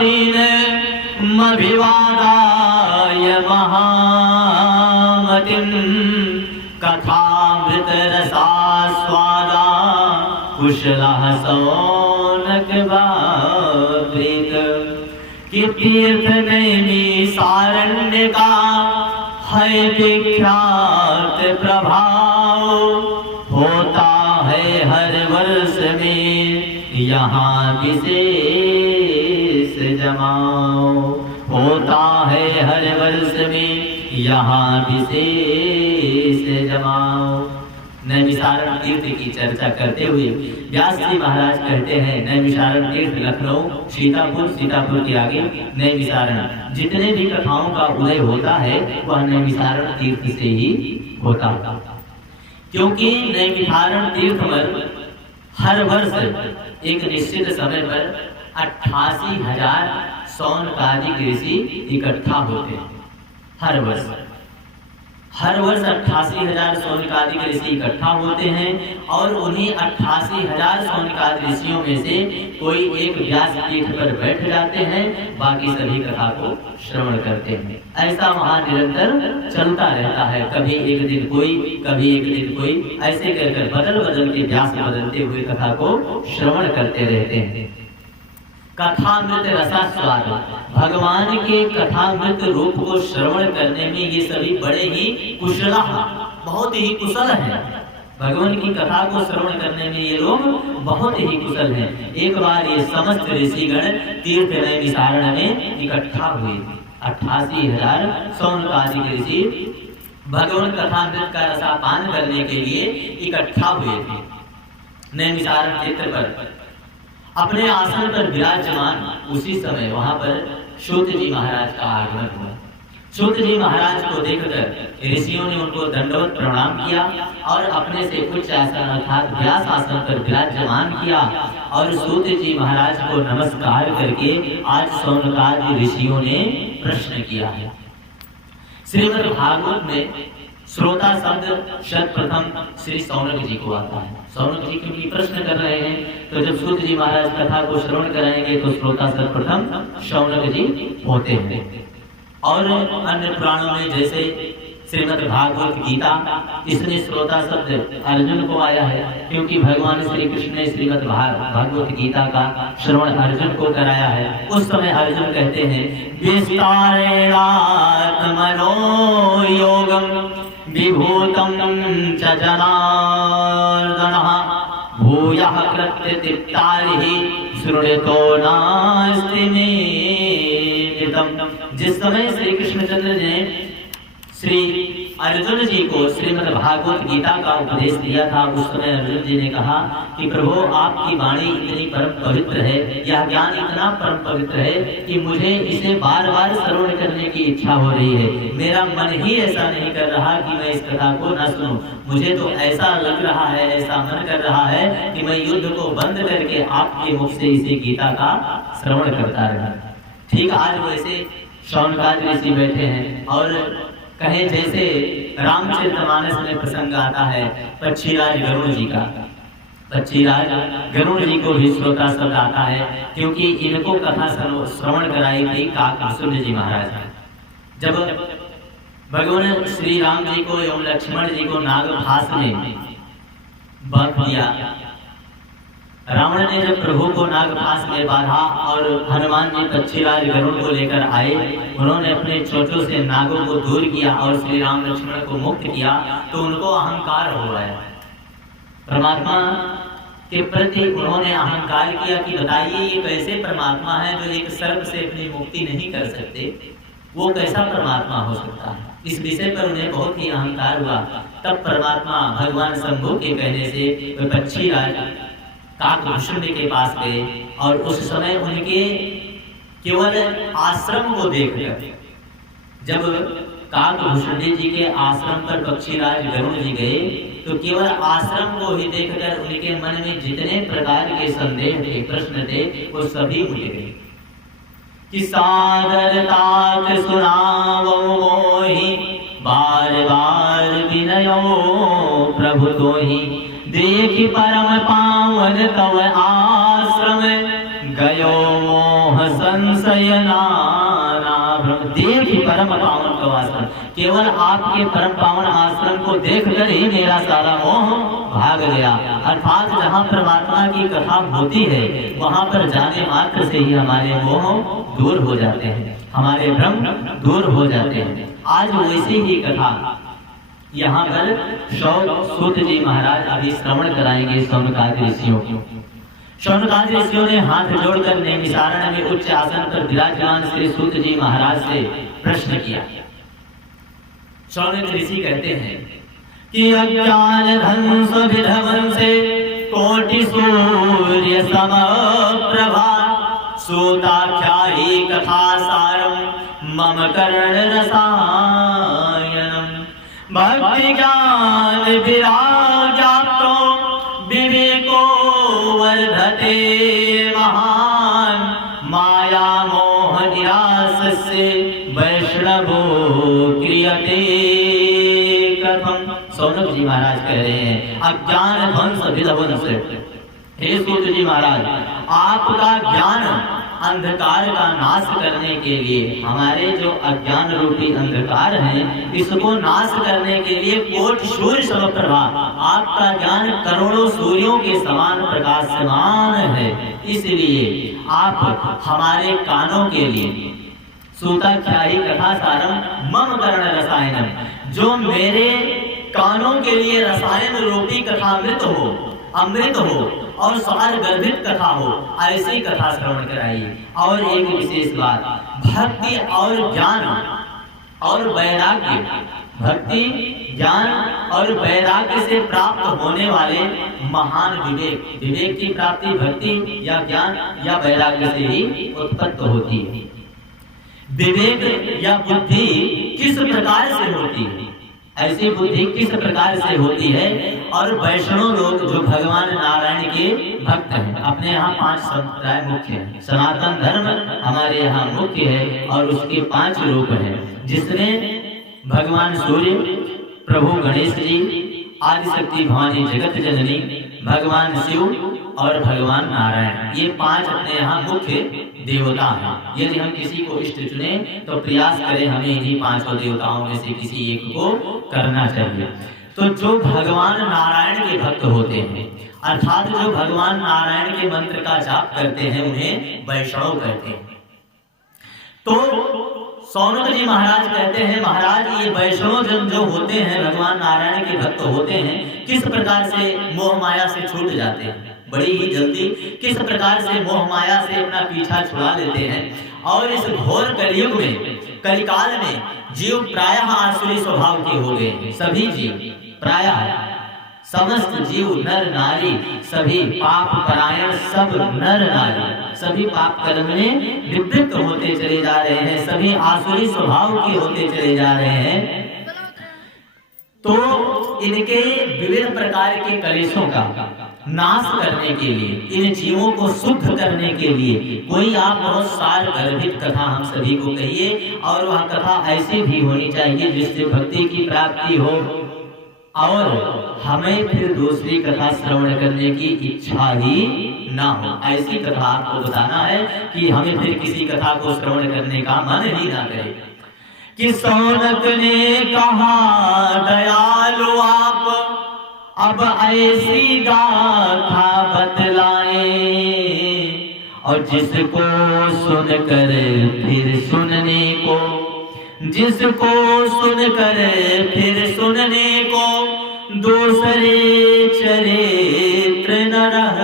उदासीनमभिवादाय महामतिं कथामृतरसास्वादा कुशलः शौनकवाप्रीत कि तीर्थ नैमिषारण्य का है विख्यात प्रभाव, होता है हर वर्ष में यहाँ विशेष जमाओ, होता है हर वर्ष में यहाँ विशेष जमाओ। नैमिषारण्य तीर्थ की चर्चा करते हुए व्यास जी महाराज कहते हैं, नैमिषारण्य तीर्थ लखनऊ, सीतापुर के आगे नैमिषारण्य, जितने भी कथाओं का उदय होता है वह नैमिषारण्य तीर्थ से ही होता है, क्योंकि नैमिषारण्य तीर्थ पर हर वर्ष एक निश्चित समय पर 88,000 शौनकादिक ऋषि इकट्ठा होते हैं। हर वर्ष 88,000 शौनकादिक ऋषि इकट्ठा होते हैं और उन्हीं 88,000 शौनकादिक ऋषियों में से कोई एक व्यास पीठ पर बैठ जाते हैं, बाकी सभी कथा को श्रवण करते हैं। ऐसा वहाँ निरंतर चलता रहता है, कभी एक दिन कोई, कभी एक दिन कोई, ऐसे कहकर बदल के व्यास बदलते हुए कथा को श्रवण करते रहते हैं। कथामृत रसास्वाद, भगवान के कथामृत रूप को श्रवण करने में ये सभी बड़े ही कुशल, बहुत ही कुशल हैं। भगवान की कथा को श्रवण करने में ये लोग बहुत ही कुशल हैं। एक बार ये समस्त ऋषिगण तीर्थ नैमिषारण्य में इकट्ठा हुए, 88,000 शौनकादिक ऋषि भगवान कथामृत का रसापान करने के लिए इकट्ठा हुए थे। नैमिषारण्य क्षेत्र पर अपने आसन पर विराजमान उसी समय वहां पर सूत जी महाराज का आगमन हुआ। सूत जी महाराज को देखकर ऋषियों ने उनको दंडवत प्रणाम किया और अपने से कुछ आसन अर्थात व्यास आसन पर विराजमान किया और सूत जी महाराज को नमस्कार करके आज शौनकादि ऋषियों ने प्रश्न किया है। श्रीमद् भागवत में श्रोता शब्द सर्वप्रथम श्री शौनक जी को आता है। शौनक जी क्योंकि प्रश्न कर रहे हैं, तो जब सूत जी महाराज कथा को श्रवण कराएंगे तो श्रोता सर्वप्रथम शौनक जी होते हैं। और अन्य पुराणों में जैसे श्रीमद् भागवत गीता, इसमें श्रोता शब्द अर्जुन को आया है, क्योंकि भगवान श्री कृष्ण ने श्रीमद् भागवत गीता का श्रवण अर्जुन को कराया है। उस समय अर्जुन कहते हैं, विस्तारेणात्मनो योगम विभूतं च जनार्दनः भूयः कृत्यतिप्तारिः शृणुतो नास्ति निमित्तम्। जिस समय श्री कृष्णचंद्र ने श्री अर्जुन जी को श्रीमद् भागवत गीता का उपदेश दिया था, उस समय अर्जुन जी ने कहा कि प्रभु आपकी वाणी इतनी परम पवित्र है, यह ज्ञान इतना परम पवित्र है कि मुझे इसे बार बार श्रवण करने की इच्छा हो रही है। मेरा मन ही ऐसा नहीं कर रहा कि मैं इस कथा को न सुनूं। मुझे तो ऐसा लग रहा है, ऐसा मन कर रहा है कि मैं युद्ध को बंद करके आपके मुख से इसे गीता का श्रवण करता रहा। ठीक आज वैसे शौनकादि ऋषि बैठे हैं और कहे जैसे रामचरितमानस में प्रसंग आता है पक्षीराज गरुड़ जी का। पक्षीराज गरुड़ जी को भी श्रोता शब्द आता है, क्योंकि इनको कथा श्रवण कराई थी काकभूषण जी महाराज। जब भगवान श्री राम जी को एवं लक्ष्मण जी को नागभास में बांध दिया, रावण ने जब प्रभु को नागपाश में बांधा और हनुमान जी पक्षीराज गरुड़ को लेकर आए, उन्होंने अपने चोटों से नागों को दूर किया और श्री राम लक्ष्मण को मुक्त किया, तो उनको अहंकार हो आया। परमात्मा के प्रति उन्होंने अहंकार किया कि बताइए ये कैसे परमात्मा है जो एक सर्प से अपनी मुक्ति नहीं कर सकते, वो कैसा परमात्मा हो सकता है। इस विषय पर उन्हें बहुत ही अहंकार हुआ। तब परमात्मा भगवान शंभु के कहने से पक्षीराज काकभूषण के पास गए और उस समय उनके केवल आश्रम को देखकर, जब काकभूषण जी के आश्रम पर पक्षीराज गरुड़ जी गए तो केवल आश्रम को ही देखकर उनके मन में जितने प्रकार के संदेह थे, प्रश्न थे, वो सभी उठ गए। कि सादरता सुनावो मोहि बार बार विनयो प्रभु तो ही देखि परम पावन तव आश्रम गयो मोह संशय नाना भ्रम। देख ही परम पावन का आश्रम, केवल आपके परम पावन आश्रम को देखकर ही मेरा सारा मोह भाग गया। अर्थात जहाँ परमात्मा की कथा होती है वहाँ पर जाने मात्र से ही हमारे मोह दूर हो जाते हैं, हमारे भ्रम दूर हो जाते हैं। आज वैसी ही कथा यहाँ पर सूत जी महाराज अभी श्रवण कराएंगे शौनकादि ऋषियों को। शौनकादि ऋषियों ने हाथ जोड़कर नैमिषारण्य में उच्च आसन पर विराजमान श्री सूत जी महाराज से प्रश्न किया। शौनक ऋषि कहते हैं कि अज्ञान ध्वंस विध्वंस से कोटि सूर्य समप्रभा सूताख्यायी कथा सारम मम कर्ण रसायनम। भक्ति ज्ञान विराग्याप्तो विवेको वर्धते महान माया मोह निरासस्य वैष्णवो क्रियते कथम। शौनक जी महाराज कह रहे हैं अज्ञान ध्वंस विध्वंस। हे सूत जी महाराज, आपका ज्ञान अंधकार का नाश करने के लिए, हमारे जो अज्ञान रूपी अंधकार है इसको नाश करने के लिए कोटि सूर्य समप्रभा, आपका ज्ञान करोड़ों सूर्यों के समान प्रकाशमान है। इसलिए आप हमारे कानों के लिए सूताख्यायी कथा सारम मम कर्ण रसायनम, जो मेरे कानों के लिए रसायन रूपी कथामृत हो, अमृत हो और सार गर्भित कथा हो, ऐसी कथा श्रवण कराइए। और एक विशेष बात, भक्ति और ज्ञान और वैराग्य, भक्ति ज्ञान और वैराग्य से प्राप्त होने वाले महान विवेक, विवेक की प्राप्ति भक्ति या ज्ञान या वैराग्य से ही उत्पन्न होती है। विवेक या बुद्धि किस प्रकार से होती है, ऐसी बुद्धि किस प्रकार से होती है। और वैष्णव लोग जो भगवान नारायण के भक्त हैं, अपने यहाँ 5 संप्रदाय मुख्य हैं। सनातन धर्म हमारे यहाँ मुख्य है और उसके 5 रूप हैं, जिसमें भगवान सूर्य, प्रभु गणेश जी, आदिशक्ति भवानी जगत जननी, भगवान शिव और भगवान नारायण, ये 5 अपने यहाँ मुख्य देवता हैं। यदि हम किसी को इष्ट चुने तो प्रयास करें हमें इन्हीं 5 देवताओं में से किसी एक को करना चाहिए। तो जो भगवान नारायण के भक्त होते हैं, अर्थात जो भगवान नारायण के मंत्र का जाप करते हैं, उन्हें वैष्णव कहते हैं। तो शौनक जी महाराज कहते हैं महाराज, ये वैष्णव जन जो होते हैं, भगवान नारायण के भक्त होते हैं, किस प्रकार से मोह माया से छूट जाते हैं, बड़ी ही जल्दी किस प्रकार से मोह माया से अपना पीछा छुड़ा लेते हैं। और इस घोर कलयुग में, कलिकाल में जीव प्रायः आसुरी स्वभाव के हो गए। सभी जीव प्रायः, समस्त जीव नर नारी सभी पाप परायण, सब नर नारी सभी पाप कर्म में निवृत्त होते चले जा रहे हैं, सभी आसुरी स्वभाव के होते चले जा रहे हैं। तो इनके विभिन्न प्रकार के कलेशों का नाश करने के लिए, इन जीवों को शुद्ध करने के लिए कोई आप बहुत सार गर्भित कथा हम सभी को कहिए। और वह कथा ऐसी भी होनी चाहिए जिससे भक्ति की प्राप्ति हो और हमें फिर दूसरी कथा श्रवण करने की इच्छा ही ना हो। ऐसी कथा आपको बताना है कि हमें फिर किसी कथा को श्रवण करने का मन ही ना करे। कि शौनक ने कहा दयालु आप, अब ऐसी गाथा बतलाएं, और जिसको सुनकर फिर सुनने को, जिसको सुनकर फिर सुनने को दूसरे चरित्र न रह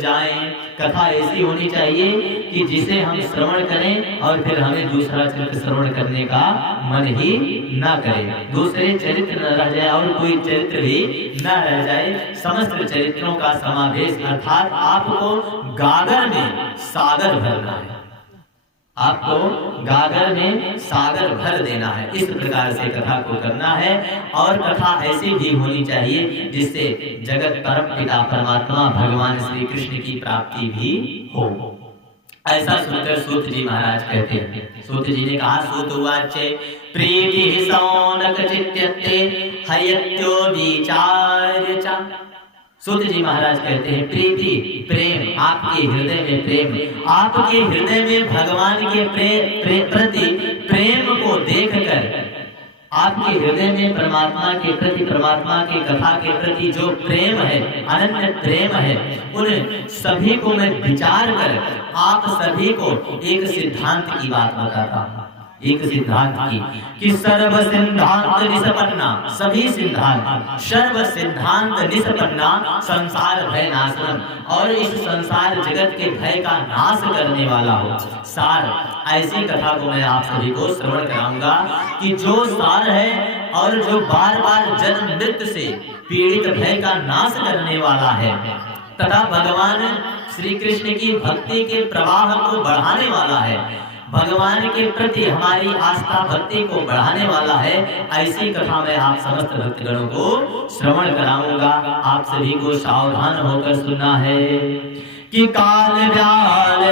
जाए। कथा ऐसी होनी चाहिए कि जिसे हम श्रवण करें और फिर हमें दूसरा चरित्र श्रवण करने का मन ही ना करे, दूसरे चरित्र न रह जाए और कोई चरित्र भी न रह जाए। समस्त चरित्रों का समावेश, अर्थात आपको गागर में सागर भरना है, आपको गागर में सागर भर देना है। इस प्रकार से कथा को करना है। और कथा ऐसी भी होनी चाहिए जिससे जगत परम पिता परमात्मा भगवान श्री कृष्ण की प्राप्ति भी हो। ऐसा सुनकर सूत जी महाराज कहते हैं, सूत जी ने कहा, सूत उवाचे प्रीति शौनक चित्यते हयत्यो विचार्य च। सूत जी महाराज कहते हैं प्रीति प्रेम, आपके हृदय में प्रेम, आपके हृदय में भगवान के प्रति प्रेम को देखकर, आपके हृदय में परमात्मा के प्रति, परमात्मा की कथा के प्रति जो प्रेम है, अनन्य प्रेम है, उन सभी को मैं विचार कर आप सभी को एक सिद्धांत की बात बताता हूं, एक सिद्धांत की कि सर्व सिद्धांत निष्पन्ना, सभी सिद्धांत, सर्व सिद्धांत निष्पन्ना संसार भय नाशनम, और इस संसार जगत के भय का नाश करने वाला हो सार। ऐसी कथा को मैं आप सभी को श्रवण कराऊंगा कि जो सार है और जो बार बार जन्म मृत्यु से पीड़ित भय का नाश करने वाला है, तथा भगवान श्री कृष्ण की भक्ति के प्रवाह को बढ़ाने वाला है, भगवान के प्रति हमारी आस्था भक्ति को बढ़ाने वाला है, ऐसी कथा मैं आप समस्त भक्तगणों को श्रवण कराऊंगा। आप सभी को सावधान होकर सुनना है कि काल व्याल